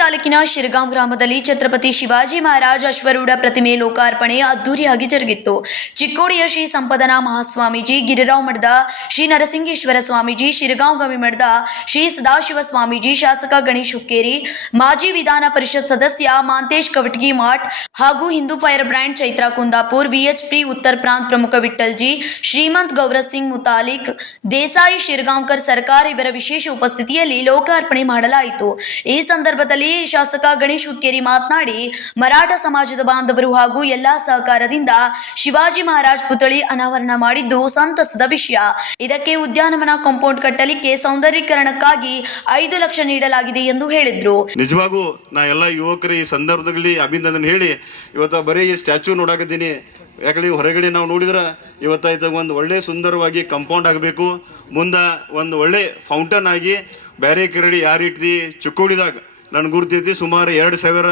ತಾಲೂಕಿನ ಶಿರಗಾಂ ಗ್ರಾಮದಲ್ಲಿ ಛತ್ರಪತಿ ಶಿವಾಜಿ ಮಹಾರಾಜ್ ಅಶ್ವರೂಢ ಪ್ರತಿಮೆ ಲೋಕಾರ್ಪಣೆ ಅದ್ದೂರಿಯಾಗಿ ಜರುಗಿತ್ತು. ಚಿಕ್ಕೋಡಿಯ ಶ್ರೀ ಸಂಪದನಾ ಮಹಾಸ್ವಾಮೀಜಿ ಗಿರಿರಾವ್ ಮಠದ ಶ್ರೀ ನರಸಿಂಗೇಶ್ವರ ಸ್ವಾಮೀಜಿ, ಶಿರಗಾಂವ್ ಗವಿ ಮಠದ ಶ್ರೀ ಸದಾಶಿವ ಸ್ವಾಮೀಜಿ, ಶಾಸಕ ಗಣೇಶ್ ಹುಕ್ಕೇರಿ, ಮಾಜಿ ವಿಧಾನ ಪರಿಷತ್ ಸದಸ್ಯ ಮಾಂತೇಶ್ ಕವಟಗಿ ಮಾಠ್ ಹಾಗೂ Hindu firebrand Chaitra Kundapur VHP ಉತ್ತರ ಪ್ರಾಂತ್ ಪ್ರಮುಖ ವಿಠಲ್ಜಿ ಶ್ರೀಮಂತ್ ಗೌರವ್ ಸಿಂಗ್ ಮುತಾಲಿಕ್, ದೇಸಾಯಿ ಶಿರಗಾಂವ್ಕರ್ ಸರ್ಕಾರ ಇವರ ವಿಶೇಷ ಉಪಸ್ಥಿತಿಯಲ್ಲಿ ಲೋಕಾರ್ಪಣೆ ಮಾಡಲಾಯಿತು. ಈ ಸಂದರ್ಭದಲ್ಲಿ ಶಾಸಕ ಗಣೇಶ್ ಹುಕ್ಕೇರಿ ಮಾತನಾಡಿ, ಮರಾಠ ಸಮಾಜದ ಬಾಂಧವರು ಹಾಗೂ ಎಲ್ಲಾ ಸಹಕಾರದಿಂದ ಶಿವಾಜಿ ಮಹಾರಾಜ್ ಪುತ್ಥಳಿ ಅನಾವರಣ ಮಾಡಿದ್ದು ಸಂತಸದ ವಿಷಯ. ಇದಕ್ಕೆ ಉದ್ಯಾನವನ ಕಾಂಪೌಂಡ್ ಕಟ್ಟಲಿಕ್ಕೆ ಸೌಂದರ್ಯೀಕರಣಕ್ಕಾಗಿ ಐದು ಲಕ್ಷ ನೀಡಲಾಗಿದೆ ಎಂದು ಹೇಳಿದ್ರು. ನಿಜವಾಗೂ ನಾ ಎಲ್ಲ ಯುವಕರು ಈ ಸಂದರ್ಭದಲ್ಲಿ ಅಭಿನಂದನೆ ಹೇಳಿ, ಇವತ್ತು ಬರೀ ಸ್ಟ್ಯಾಚು ನೋಡಾಕಿದ್ದೀನಿ ಯಾಕಂದ್ರೆ ಹೊರಗಡೆ ನಾವು ನೋಡಿದ್ರೆ ಇವತ್ತು ಇದಕ್ಕೆ ಒಂದು ಒಳ್ಳೆ ಸುಂದರವಾಗಿ ಕಂಪೌಂಡ್ ಆಗಬೇಕು. ಮುಂದೆ ಒಂದು ಒಳ್ಳೆ ಫೌಂಟನ್ ಆಗಿ ಬೇರೆ ಕರಡಿ ಯಾರು ಇಟ್ಟಿ ಚಿಕ್ಕೋಡಿದಾಗ. ನನ್ನ ಗುರ್ತೈತಿ, ಸುಮಾರು ಎರಡು ಸಾವಿರ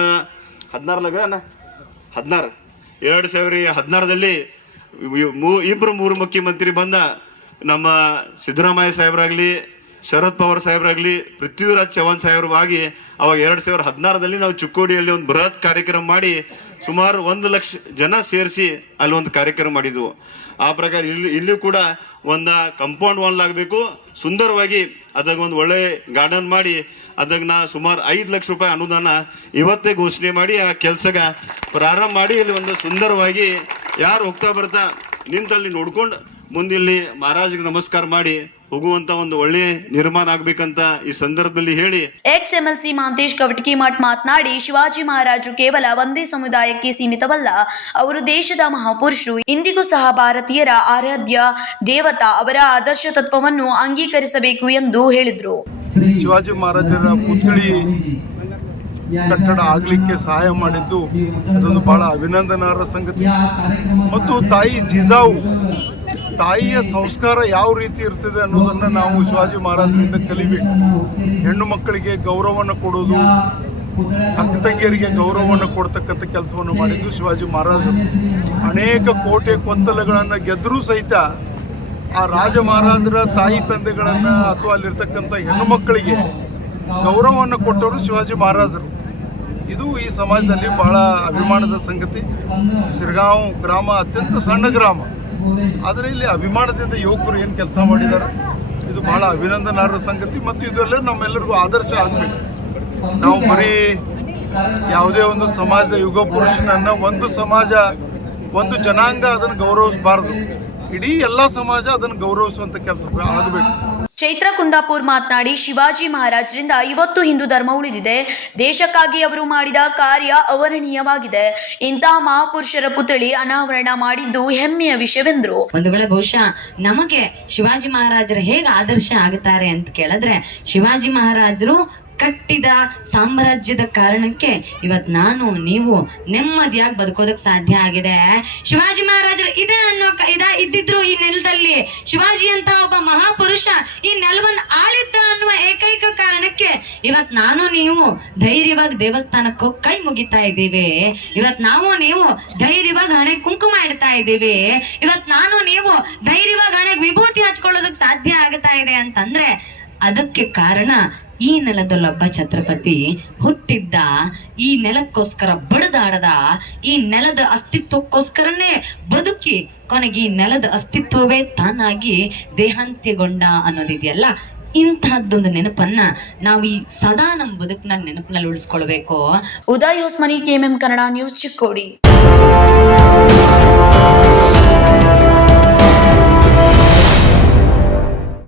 ಹದಿನಾರದಾಗ ಅಣ್ಣ. ಹದಿನಾರು. ಎರಡು ಸಾವಿರ ಹದಿನಾರರಲ್ಲಿ ಮೂ ಇಬ್ಬರು ಮೂರು ಮುಖ್ಯಮಂತ್ರಿ ಬಂದ ನಮ್ಮ ಸಿದ್ದರಾಮಯ್ಯ ಸಾಹೇಬರಾಗಲಿ ಶರದ್ ಪವಾರ್ ಸಾಹೇಬರಾಗಲಿ, ಪೃಥ್ವಿರಾಜ್ ಚೌಹಾಣ್ ಸಾಹೇಬ್ರು ಆಗಿ ಅವಾಗ ಎರಡು ಸಾವಿರದ ಹದಿನಾರರಲ್ಲಿ ನಾವು ಚಿಕ್ಕೋಡಿಯಲ್ಲಿ ಒಂದು ಬೃಹತ್ ಕಾರ್ಯಕ್ರಮ ಮಾಡಿ ಸುಮಾರು ಒಂದು ಲಕ್ಷ ಜನ ಸೇರಿಸಿ ಅಲ್ಲಿ ಒಂದು ಕಾರ್ಯಕ್ರಮ ಮಾಡಿದ್ವು. ಆ ಪ್ರಕಾರ ಇಲ್ಲಿ ಇಲ್ಲೂ ಕೂಡ ಒಂದು ಕಂಪೌಂಡ್ ವಾಲ್ ಆಗಬೇಕು ಸುಂದರವಾಗಿ ಅದಾಗ ಒಂದು ಒಳ್ಳೆ ಗಾರ್ಡನ್ ಮಾಡಿ ಅದಾಗ ನಾ ಸುಮಾರು ಐದು ಲಕ್ಷ ರೂಪಾಯಿ ಅನುದಾನ ಇವತ್ತೇ ಘೋಷಣೆ ಮಾಡಿ ಆ ಕೆಲಸಗ ಪ್ರಾರಂಭ ಮಾಡಿ ಇಲ್ಲಿ ಒಂದು ಸುಂದರವಾಗಿ ಯಾರು ಹೋಗ್ತಾ ಬರ್ತಾ ನಿಂತಲ್ಲಿ ನೋಡ್ಕೊಂಡು ಮುಂದಿಲ್ಲಿ ಮಹಾರಾಜ್ಗೆ ನಮಸ್ಕಾರ ಮಾಡಿ ಹೋಗುವಂತ ಒಂದು ಒಳ್ಳೆ ನಿರ್ಮಾಣ ಆಗ್ಬೇಕಂತ ಈ ಸಂದರ್ಭದಲ್ಲಿ ಹೇಳಿ ಎಕ್ಸ್ ಎಂಎಲ್ಸಿ ಮಾಂತೇಶ್ ಕವಟಕಿ ಮಠ್ ಮಾತನಾಡಿ ಶಿವಾಜಿ ಮಹಾರಾಜರು ಕೇವಲ ಒಂದೇ ಸಮುದಾಯಕ್ಕೆ ಸೀಮಿತವಲ್ಲ ಅವರು ದೇಶದ ಮಹಾಪುರುಷರು ಇಂದಿಗೂ ಸಹ ಭಾರತೀಯರ ಆರಾಧ್ಯ ದೇವತಾ ಅವರ ಆದರ್ಶ ತತ್ವವನ್ನು ಅಂಗೀಕರಿಸಬೇಕು ಎಂದು ಹೇಳಿದರು. ಶಿವಾಜಿ ಮಹಾರಾಜರ ಪುತ್ಳಿ ಕಟ್ಟಡ ಆಗಲಿಕ್ಕೆ ಸಹಾಯ ಮಾಡಿದ್ದು ಅದೊಂದು ಬಹಳ ಅಭಿನಂದನಾರ್ಹ ಸಂಗತಿ. ಮತ್ತು ತಾಯಿ ಜಿಜಾವು ತಾಯಿಯ ಸಂಸ್ಕಾರ ಯಾವ ರೀತಿ ಇರ್ತದೆ ಅನ್ನೋದನ್ನು ನಾವು ಶಿವಾಜಿ ಮಹಾರಾಜರಿಂದ ಕಲಿಬೇಕು. ಹೆಣ್ಣು ಮಕ್ಕಳಿಗೆ ಗೌರವವನ್ನು ಕೊಡೋದು, ಅಕ್ಕ ತಂಗಿಯರಿಗೆ ಗೌರವವನ್ನು ಕೊಡ್ತಕ್ಕಂಥ ಕೆಲಸವನ್ನು ಮಾಡಿದ್ದು ಶಿವಾಜಿ ಮಹಾರಾಜರು. ಅನೇಕ ಕೋಟೆ ಕೊತ್ತಲಗಳನ್ನು ಗೆದ್ದರೂ ಸಹಿತ ಆ ರಾಜ ಮಹಾರಾಜರ ತಾಯಿ ತಂದೆಗಳನ್ನು ಅಥವಾ ಅಲ್ಲಿರ್ತಕ್ಕಂಥ ಹೆಣ್ಣು ಮಕ್ಕಳಿಗೆ ಗೌರವವನ್ನು ಕೊಟ್ಟವರು ಶಿವಾಜಿ ಮಹಾರಾಜರು. ಇದು ಈ ಸಮಾಜದಲ್ಲಿ ಬಹಳ ಅಭಿಮಾನದ ಸಂಗತಿ. ಶಿರಗಾಂವ್ ಗ್ರಾಮ ಅತ್ಯಂತ ಸಣ್ಣ ಗ್ರಾಮ. ಆದರೆ ಇಲ್ಲಿ ಅಭಿಮಾನದಿಂದ ಯುವಕರು ಏನು ಕೆಲಸ ಮಾಡಿದ್ದಾರೆ ಇದು ಬಹಳ ಅಭಿನಂದನಾರ್ಹ ಸಂಗತಿ ಮತ್ತು ಇದರಲ್ಲೇ ನಮ್ಮೆಲ್ಲರಿಗೂ ಆದರ್ಶ ಆಗಬೇಕು. ನಾವು ಬರೀ ಯಾವುದೇ ಒಂದು ಸಮಾಜದ ಯುಗ ಪುರುಷನನ್ನ ಒಂದು ಸಮಾಜ, ಒಂದು ಜನಾಂಗ ಅದನ್ನು ಗೌರವಿಸಬಾರದು. ಇಡೀ ಎಲ್ಲ ಸಮಾಜ ಅದನ್ನು ಗೌರವಿಸುವಂತ ಕೆಲಸ ಆಗಬೇಕು. ಚೈತ್ರ ಕುಂದಾಪುರ್ ಮಾತನಾಡಿ ಶಿವಾಜಿ ಮಹಾರಾಜರಿಂದ ಇವತ್ತು ಹಿಂದೂ ಧರ್ಮ ಉಳಿದಿದೆ. ದೇಶಕ್ಕಾಗಿ ಅವರು ಮಾಡಿದ ಕಾರ್ಯ ಅವರ್ಣೀಯವಾಗಿದೆ. ಇಂತಹ ಮಹಾಪುರುಷರ ಪುತ್ಥಳಿ ಅನಾವರಣ ಮಾಡಿದ್ದು ಹೆಮ್ಮೆಯ ವಿಷಯವೆಂದರು. ಒಂದು ವೇಳೆ ಬಹುಶಃ ನಮಗೆ ಶಿವಾಜಿ ಮಹಾರಾಜರು ಹೇಗೆ ಆದರ್ಶ ಆಗುತ್ತಾರೆ ಅಂತ ಕೇಳಿದ್ರೆ, ಶಿವಾಜಿ ಮಹಾರಾಜರು ಕಟ್ಟಿದ ಸಾಮ್ರಾಜ್ಯದ ಕಾರಣಕ್ಕೆ ಇವತ್ ನಾನು, ನೀವು ನೆಮ್ಮದಿಯಾಗಿ ಬದುಕೋದಕ್ಕೆ ಸಾಧ್ಯ ಆಗಿದೆ. ಶಿವಾಜಿ ಮಹಾರಾಜರು ಇದೆ ಅನ್ನೋ ಇದ ಇದ್ದಿದ್ರು ಈ ಶಿವಾಜಿ ಅಂತ ಒಬ್ಬ ಮಹಾಪುರುಷ ಈ ನೆಲವನ್ನ ಆಳಿದ್ದ ಅನ್ನುವ ಏಕೈಕ ಕಾರಣಕ್ಕೆ ಇವತ್ ನಾನು ನೀವು ಧೈರ್ಯವಾಗಿ ದೇವಸ್ಥಾನಕ್ಕೆ ಕೈ ಮುಗಿತಾ ಇದ್ದೀವಿ. ಇವತ್ ನಾವು ನೀವು ಧೈರ್ಯವಾಗಿ ಹಣೆ ಕುಂಕುಮ ಇಡ್ತಾ ಇದ್ದೀವಿ. ಇವತ್ ನಾನು ನೀವು ಧೈರ್ಯವಾಗಿ ಹಣೆಗೆ ವಿಭೂತಿ ಹಚ್ಕೊಳ್ಳೋದಕ್ಕೆ ಸಾಧ್ಯ ಆಗ್ತಾ ಇದೆ ಅಂತಂದ್ರೆ ಅದಕ್ಕೆ ಕಾರಣ ಈ ನೆಲದಲ್ಲೊಬ್ಬ ಛತ್ರಪತಿ ಹುಟ್ಟಿದ್ದ ಈ ನೆಲಕ್ಕೋಸ್ಕರ ಬಡದಾಡದ, ಈ ನೆಲದ ಅಸ್ತಿತ್ವಕ್ಕೋಸ್ಕರನೇ ಬದುಕಿ ಕೊನೆಗೆ ಈ ನೆಲದ ಅಸ್ತಿತ್ವವೇ ತಾನಾಗಿ ದೇಹಾಂತ್ಯಗೊಂಡ ಅನ್ನೋದಿದೆಯಲ್ಲ? ಇಂತಹದ್ದೊಂದು ನೆನಪನ್ನ ನಾವು ಈ ಸದಾ ನಮ್ಮ ಬದುಕಿನ ನೆನಪಿನಲ್ಲಿ ಉಳಿಸ್ಕೊಳ್ಬೇಕು. Uday Yosmani KMM Kannada news Chikkodi.